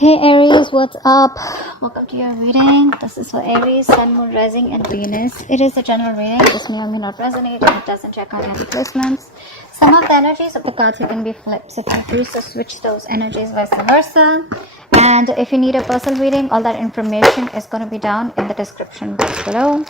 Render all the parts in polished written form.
Hey Aries, what's up? Welcome to your reading. This is for Aries, Sun, Moon, Rising and Venus. It is a general reading. This may or may not resonate and it doesn't check out any placements. Some of the energies of the cards can be flipped. So feel free to switch those energies vice versa. And if you need a personal reading, all that information is going to be down in the description box below.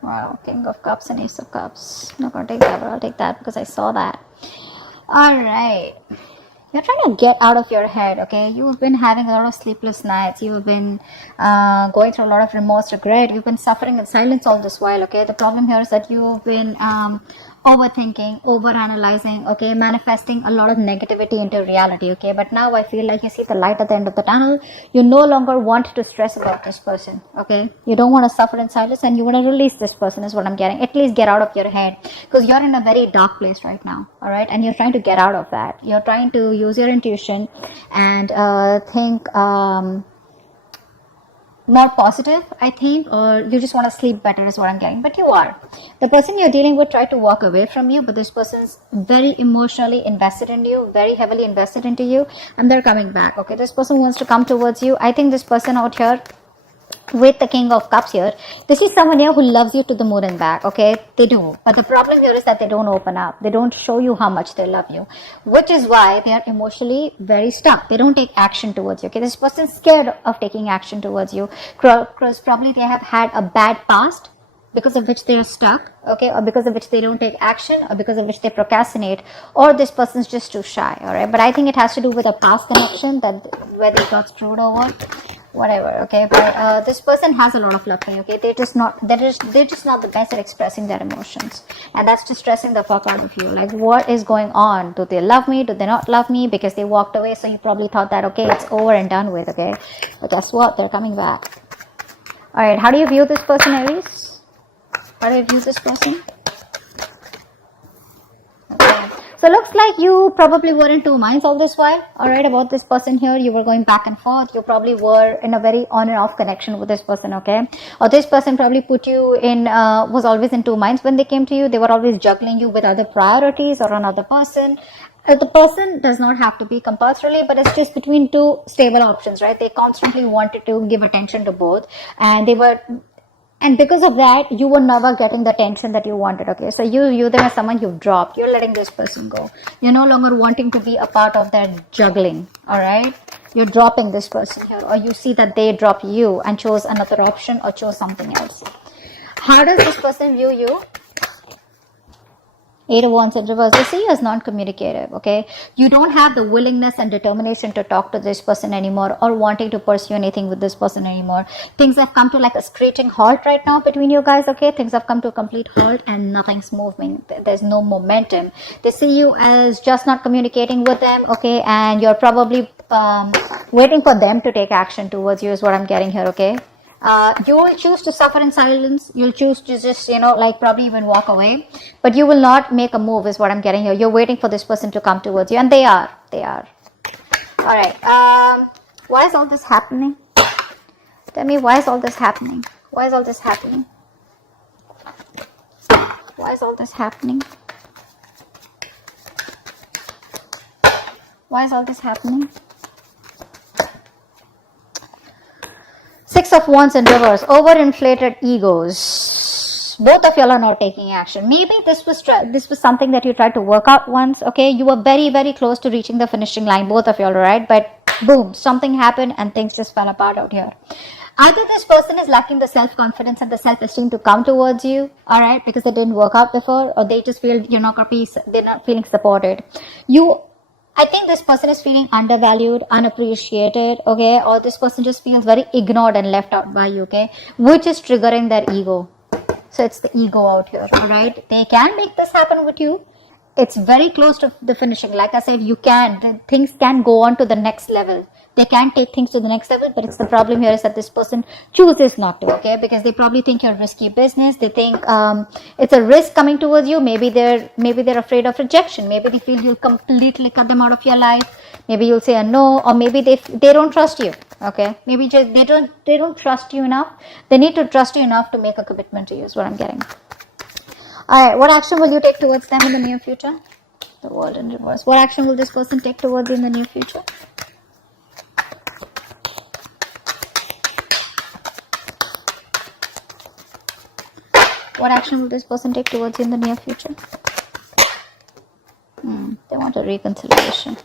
Wow, King of Cups and Ace of Cups. I'm not going to take that, but I'll take that because I saw that. Alright. You're trying to get out of your head, okay? You've been having a lot of sleepless nights. You've been going through a lot of remorse, regret. You've been suffering in silence all this while, okay? The problem here is that you've been overthinking, overanalyzing, okay? Manifesting a lot of negativity into reality, okay? But now I feel like you see the light at the end of the tunnel. You no longer want to stress about this person, okay? You don't want to suffer in silence and you want to release this person is what I'm getting. At least get out of your head because you're in a very dark place right now, all right? And you're trying to get out of that. You're trying to use your intuition and think more positive, I think, or you just want to sleep better is what I'm getting. But you are. The person you're dealing with tried to walk away from you, but this person's very emotionally invested in you, very heavily invested into you, and they're coming back, okay? This person wants to come towards you. I think this person out here with the King of Cups here, this is someone here who loves you to the moon and back, okay? They do. But the problem here is that they don't open up. They don't show you how much they love you, which is why they are emotionally very stuck. They don't take action towards you, okay? This person is scared of taking action towards you because probably they have had a bad past because of which they are stuck, okay? Or because of which they don't take action, or because of which they procrastinate, or this person's just too shy, all right? But I think it has to do with a past connection that where they got screwed over, whatever, okay? But this person has a lot of love for you, okay? They're just not the best at expressing their emotions, and that's just stressing the fuck out of you. Like, what is going on? Do they love me? Do they not love me? Because they walked away, so you probably thought that, okay, it's over and done with, okay? But guess what? They're coming back. All right, how do you view this person, Aries? How do you view this person? Okay. So looks like you probably were in two minds all this while, alright, about this person here. You were going back and forth. You probably were in a very on and off connection with this person, okay? Or this person probably put you in, was always in two minds when they came to you. They were always juggling you with other priorities or another person. The person does not have to be compulsorily, but it's just between two stable options, right? They constantly wanted to give attention to both, and because of that, you were never getting the attention that you wanted, okay? So you view them as someone you've dropped. You're letting this person go. You're no longer wanting to be a part of that juggling, all right? You're dropping this person here, or you see that they drop you and chose another option or chose something else. How does this person view you? 8 of Wands in reverse. They see you as non-communicative, okay? You don't have the willingness and determination to talk to this person anymore or wanting to pursue anything with this person anymore. Things have come to like a screeching halt right now between you guys, okay? Things have come to a complete halt and nothing's moving. There's no momentum. They see you as just not communicating with them, okay? And you're probably waiting for them to take action towards you is what I'm getting here, okay? You will choose to suffer in silence. You'll choose to just, like probably even walk away. But you will not make a move is what I'm getting here. You're waiting for this person to come towards you. And they are. Alright. Why is all this happening? Tell me, why is all this happening? Why is all this happening? Why is all this happening? Why is all this happening? 6 of Wands in reverse. Overinflated egos. Both of y'all are not taking action. Maybe this was something that you tried to work out once, okay? You were very, very close to reaching the finishing line, both of y'all, right? But boom, something happened and things just fell apart out here. Either this person is lacking the self-confidence and the self-esteem to come towards you, all right, because it didn't work out before, or they just feel they're not feeling supported. I think this person is feeling undervalued, unappreciated, okay? Or this person just feels very ignored and left out by you, okay? Which is triggering their ego. So it's the ego out here, right? They can make this happen with you. It's very close to the finishing. Like I said, things can go on to the next level. They can take things to the next level, but it's the problem here is that this person chooses not to, okay? Because they probably think you're risky business. They think it's a risk coming towards you. Maybe they're afraid of rejection. Maybe they feel you'll completely cut them out of your life. Maybe you'll say a no, or maybe they don't trust you, okay? Maybe just they don't trust you enough. They need to trust you enough to make a commitment to you is what I'm getting. All right, what action will you take towards them in the near future? The World in reverse. What action will this person take towards you in the near future? What action will this person take towards you in the near future? They want a reconciliation.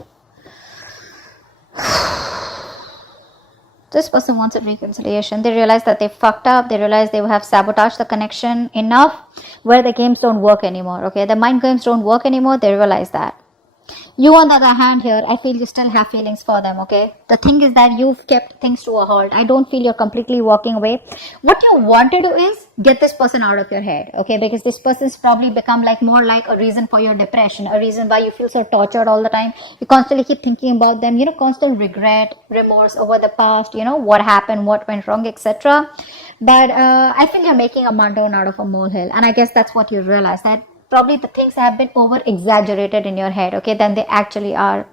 This person wants a reconciliation. They realize that they fucked up. They realize they have sabotaged the connection enough where the games don't work anymore. Okay, the mind games don't work anymore. They realize that. You, on the other hand, here, I feel you still have feelings for them, okay? The thing is that you've kept things to a halt. I don't feel you're completely walking away. What you want to do is get this person out of your head, okay? Because this person's probably become like more like a reason for your depression, a reason why you feel so tortured all the time. You constantly keep thinking about them, you know, constant regret, remorse over the past, you know, what happened, what went wrong, etc. But I feel you're making a mountain out of a molehill. And I guess that's what you realize, that probably the things have been over exaggerated in your head, okay, than they actually are.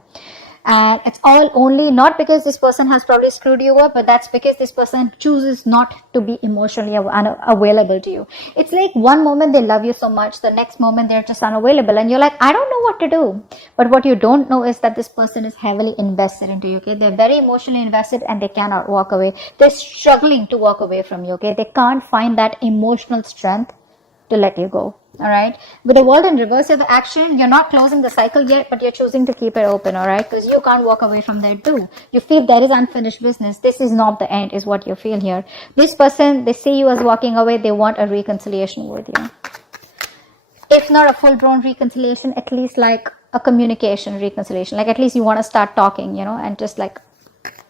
And it's all only not because this person has probably screwed you up, but that's because this person chooses not to be emotionally available to you. It's like one moment they love you so much, the next moment they're just unavailable, and you're like, I don't know what to do. But what you don't know is that this person is heavily invested into you, okay? They're very emotionally invested and they cannot walk away. They're struggling to walk away from you, okay? They can't find that emotional strength to let you go. All right, with the world in reverse of action, you're not closing the cycle yet, but you're choosing to keep it open. All right, because you can't walk away from there too. You feel there is unfinished business. This is not the end, is what you feel here. This person, they see you as walking away. They want a reconciliation with you. If not a full-blown reconciliation, at least like a communication reconciliation. Like at least you want to start talking, you know, and just like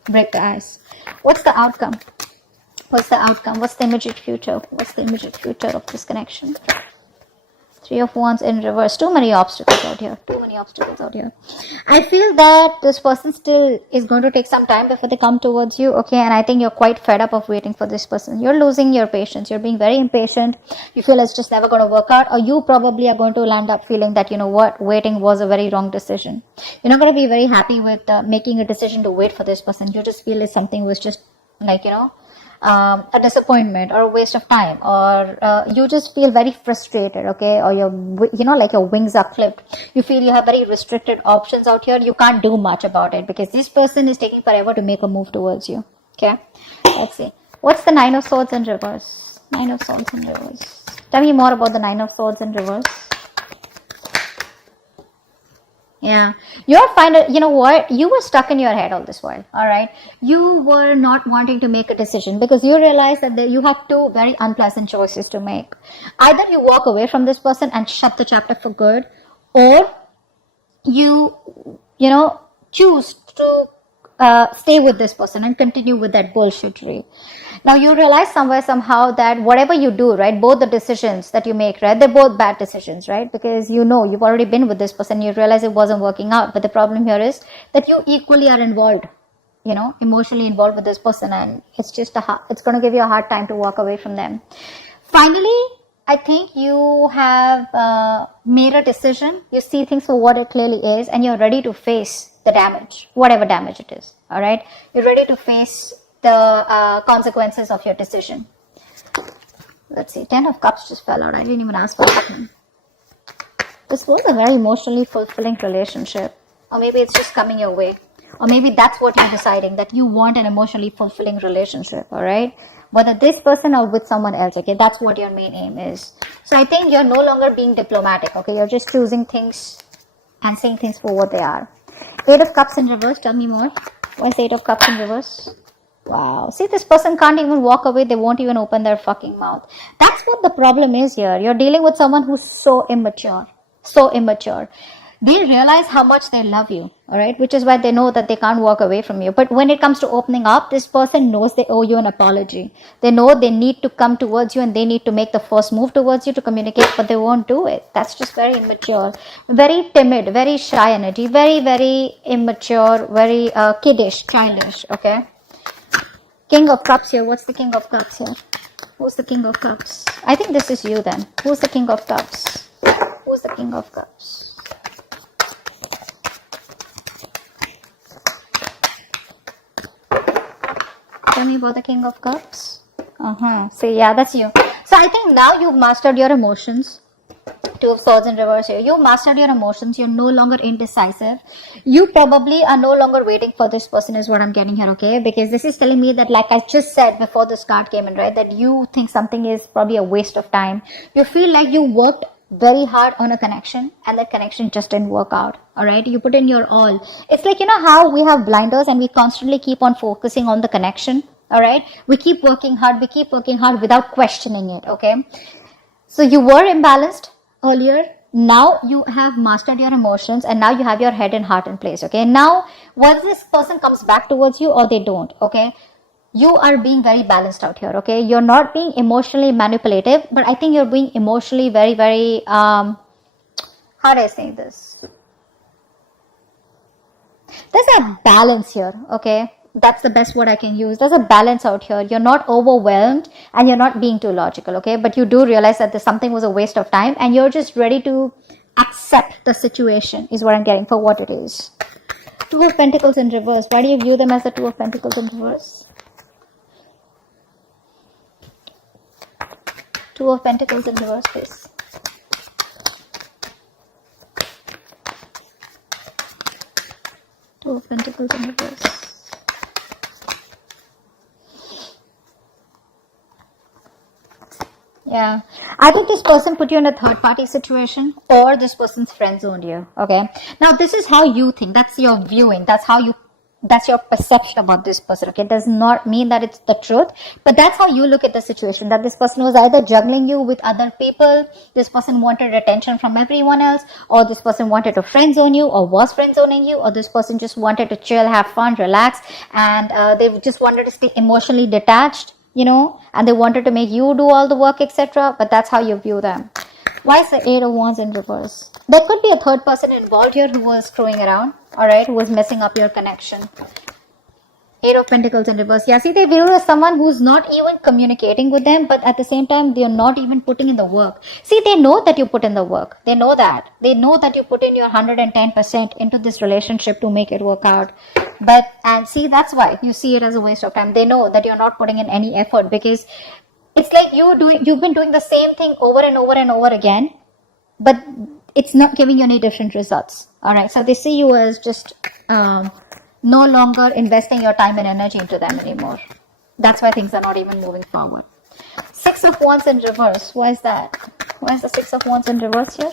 break the ice. What's the outcome? What's the outcome? What's the immediate future? What's the immediate future of this connection? Three of Wands in reverse. Too many obstacles out here. Too many obstacles out here. I feel that this person still is going to take some time before they come towards you. Okay, and I think you're quite fed up of waiting for this person. You're losing your patience. You're being very impatient. You feel it's just never going to work out, or you probably are going to land up feeling that, you know what, waiting was a very wrong decision. You're not going to be very happy with making a decision to wait for this person. You just feel it's something was just like, you know, a disappointment or a waste of time, or you just feel very frustrated, okay, or you know, like your wings are clipped. You feel you have very restricted options out here. You can't do much about it because this person is taking forever to make a move towards you. Okay, let's see. What's the Nine of Swords in reverse? Nine of Swords in reverse. Tell me more about the Nine of Swords in reverse. Yeah, you're finding, you know what, you were stuck in your head all this while, all right? You were not wanting to make a decision because you realize that you have two very unpleasant choices to make. Either you walk away from this person and shut the chapter for good, or you know, choose to stay with this person and continue with that bullshittery. Now you realize somewhere, somehow, that whatever you do, right, both the decisions that you make, right, they're both bad decisions, right? Because you know you've already been with this person, you realize it wasn't working out. But the problem here is that you equally are involved, you know, emotionally involved with this person, and it's just it's going to give you a hard time to walk away from them. Finally, I think you have made a decision. You see things for what it clearly is, and you're ready to face the damage, whatever damage it is. All right, you're ready to face the consequences of your decision. Let's see, 10 of Cups just fell out. I didn't even ask for that. This was a very emotionally fulfilling relationship, or maybe it's just coming your way, or maybe that's what you're deciding, that you want an emotionally fulfilling relationship. All right, whether this person or with someone else, okay, that's what your main aim is. So I think you're no longer being diplomatic, okay, you're just choosing things and saying things for what they are. 8 of Cups in reverse. Tell me more. Why is 8 of Cups in reverse? Wow. See, this person can't even walk away. They won't even open their fucking mouth. That's what the problem is here. You're dealing with someone who's so immature. So immature. They realize how much they love you, all right? Which is why they know that they can't walk away from you. But when it comes to opening up, this person knows they owe you an apology. They know they need to come towards you and they need to make the first move towards you to communicate, but they won't do it. That's just very immature. Very timid, very shy energy. Very, very immature, very kiddish, childish, okay? King of Cups here. What's the King of Cups here? Who's the King of Cups? I think this is you then. Who's the King of Cups? Who's the King of Cups? Tell me about the King of Cups. So yeah, that's you. So I think now you've mastered your emotions. Two of Swords in reverse here. You mastered your emotions. You're no longer indecisive. You probably are no longer waiting for this person is what I'm getting here, okay? Because this is telling me that, like I just said before this card came in, right? That you think something is probably a waste of time. You feel like you worked very hard on a connection and that connection just didn't work out. All right. You put in your all. It's like, you know how we have blinders and we constantly keep on focusing on the connection. All right. We keep working hard. We keep working hard without questioning it. Okay. So you were imbalanced earlier. Now you have mastered your emotions and now you have your head and heart in place. Okay. Now whether this person comes back towards you or they don't. Okay. You are being very balanced out here, okay? You're not being emotionally manipulative, but I think you're being emotionally very, very, how do I say this? There's a balance here, okay? That's the best word I can use. There's a balance out here. You're not overwhelmed and you're not being too logical, okay? But you do realize that this something was a waste of time and you're just ready to accept the situation is what I'm getting for what it is. Two of Pentacles in reverse. Why do you view them as the Two of Pentacles in reverse? Two of Pentacles in reverse, please. Two of Pentacles in reverse. Yeah. I think this person put you in a third party situation or this person's friend zoned you. Okay. Now this is how you think. That's your viewing. That's your perception about this person. Okay, it does not mean that it's the truth, but that's how you look at the situation, that this person was either juggling you with other people, this person wanted attention from everyone else, or this person wanted to friend zone you or was friend zoning you, or this person just wanted to chill, have fun, relax, and they just wanted to stay emotionally detached, you know, and they wanted to make you do all the work, etc. But that's how you view them. Why is the Eight of Wands in reverse? There could be a third person involved here who was screwing around, alright, who was messing up your connection. Eight of Pentacles in reverse. Yeah, see, they view you as someone who's not even communicating with them, but at the same time, they're not even putting in the work. See, they know that you put in the work. They know that. They know that you put in your 110% into this relationship to make it work out. And see, that's why you see it as a waste of time. They know that you're not putting in any effort because it's like you've been doing the same thing over and over and over again, but it's not giving you any different results. All right. So they see you as just no longer investing your time and energy into them anymore. That's why things are not even moving forward. Six of Wands in reverse. Why is that? Why is the Six of Wands in reverse here?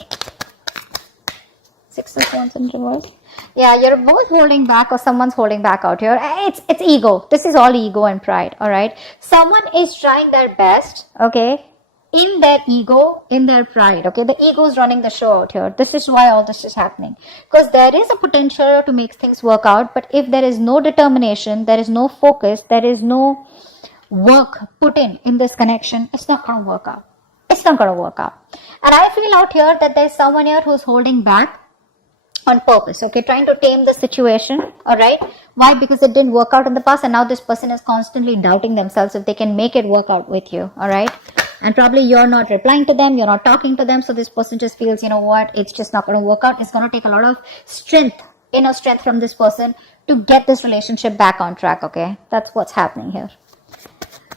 Six of Wands in reverse. Yeah, you're both holding back or someone's holding back out here. It's ego. This is all ego and pride, all right? Someone is trying their best, okay, in their ego, in their pride, okay? The ego is running the show out here. This is why all this is happening. Because there is a potential to make things work out, but if there is no determination, there is no focus, there is no work put in this connection, it's not going to work out. It's not going to work out. And I feel out here that there's someone here who's holding back on purpose, okay, trying to tame the situation, all right? Why? Because it didn't work out in the past and now this person is constantly doubting themselves if they can make it work out with you, all right? And probably you're not replying to them, you're not talking to them, so this person just feels, you know what, it's just not going to work out. It's going to take a lot of strength, inner strength from this person to get this relationship back on track, okay? That's what's happening here.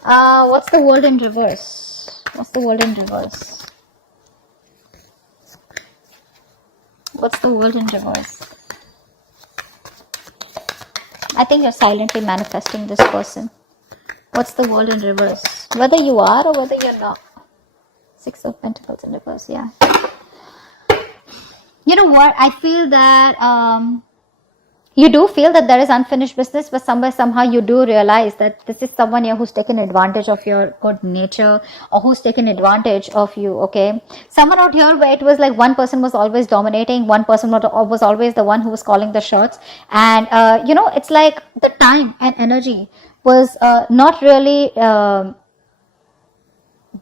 What's the World in reverse? What's the World in reverse? What's the World in reverse? I think you're silently manifesting this person. What's the World in reverse? Whether you are or whether you're not. Six of Pentacles in reverse, yeah. You know what? I feel that you do feel that there is unfinished business, but somehow you do realize that this is someone here who's taken advantage of your good nature or who's taken advantage of you, okay? Someone out here where it was like one person was always dominating, one person was always the one who was calling the shots. And, you know, it's like the time and energy was not really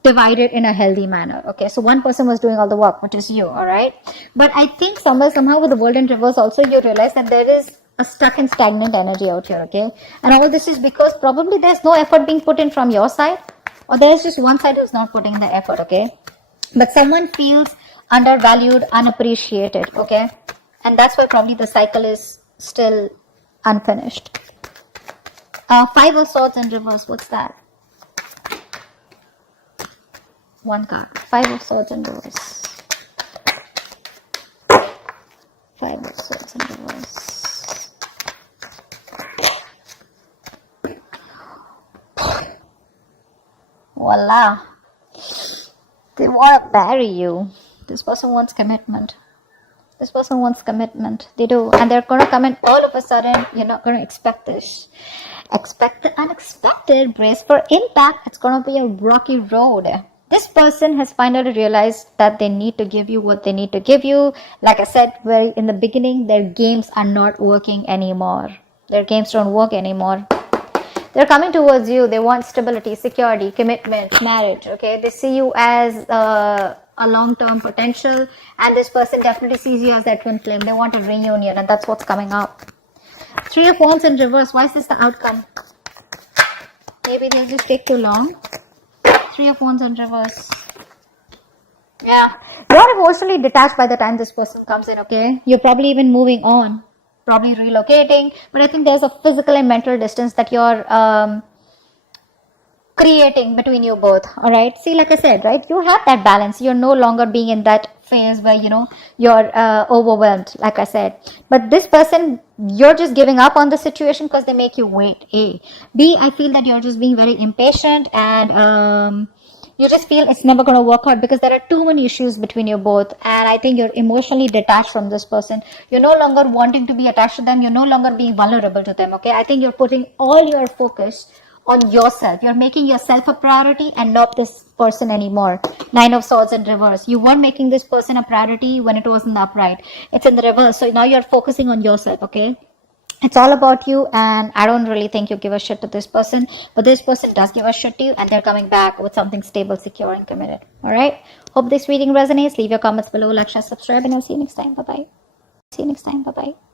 divided in a healthy manner, okay? So one person was doing all the work, which is you, all right? But I think somehow with the World in reverse also you realize that there is a stuck and stagnant energy out here, okay? And all this is because probably there's no effort being put in from your side, or there's just one side who's not putting in the effort, okay? But someone feels undervalued, unappreciated, okay? And that's why probably the cycle is still unfinished. Five of Swords in reverse, what's that? One card. Five of Swords in reverse. 5 of Swords in reverse. Voila. They want to marry you. This person wants commitment. This person wants commitment. They do. And they're going to come in all of a sudden. You're not going to expect this. Expect the unexpected. Brace for impact. It's going to be a rocky road. This person has finally realized that they need to give you what they need to give you. Like I said very in the beginning, their games are not working anymore. Their games don't work anymore. They're coming towards you. They want stability, security, commitment, marriage. Okay, they see you as a long-term potential, and this person definitely sees you as their twin flame. They want a reunion, and that's what's coming out. 3 of Wands in reverse. Why is this the outcome? Maybe they'll just take too long. 3 of Wands in reverse. Yeah, you're emotionally detached by the time this person comes in. Okay, you're probably even moving on. Probably relocating, but I think there's a physical and mental distance that you're creating between you both. All right, see, like I said, right, you have that balance. You're no longer being in that phase where you're overwhelmed, like I said. But this person, you're just giving up on the situation because they make you wait. A. B, I feel that you're just being very impatient, and you just feel it's never going to work out because there are too many issues between you both. And I think you're emotionally detached from this person. You're no longer wanting to be attached to them. You're no longer being vulnerable to them. Okay, I think you're putting all your focus on yourself. You're making yourself a priority and not this person anymore. 9 of Swords in reverse. You weren't making this person a priority when it was in the upright. It's in the reverse. So now you're focusing on yourself. Okay, it's all about you, and I don't really think you give a shit to this person, but this person does give a shit to you, and they're coming back with something stable, secure, and committed. All right, hope this reading resonates. Leave your comments below, like, share, subscribe, and I'll see you next time. Bye bye. See you next time. Bye bye.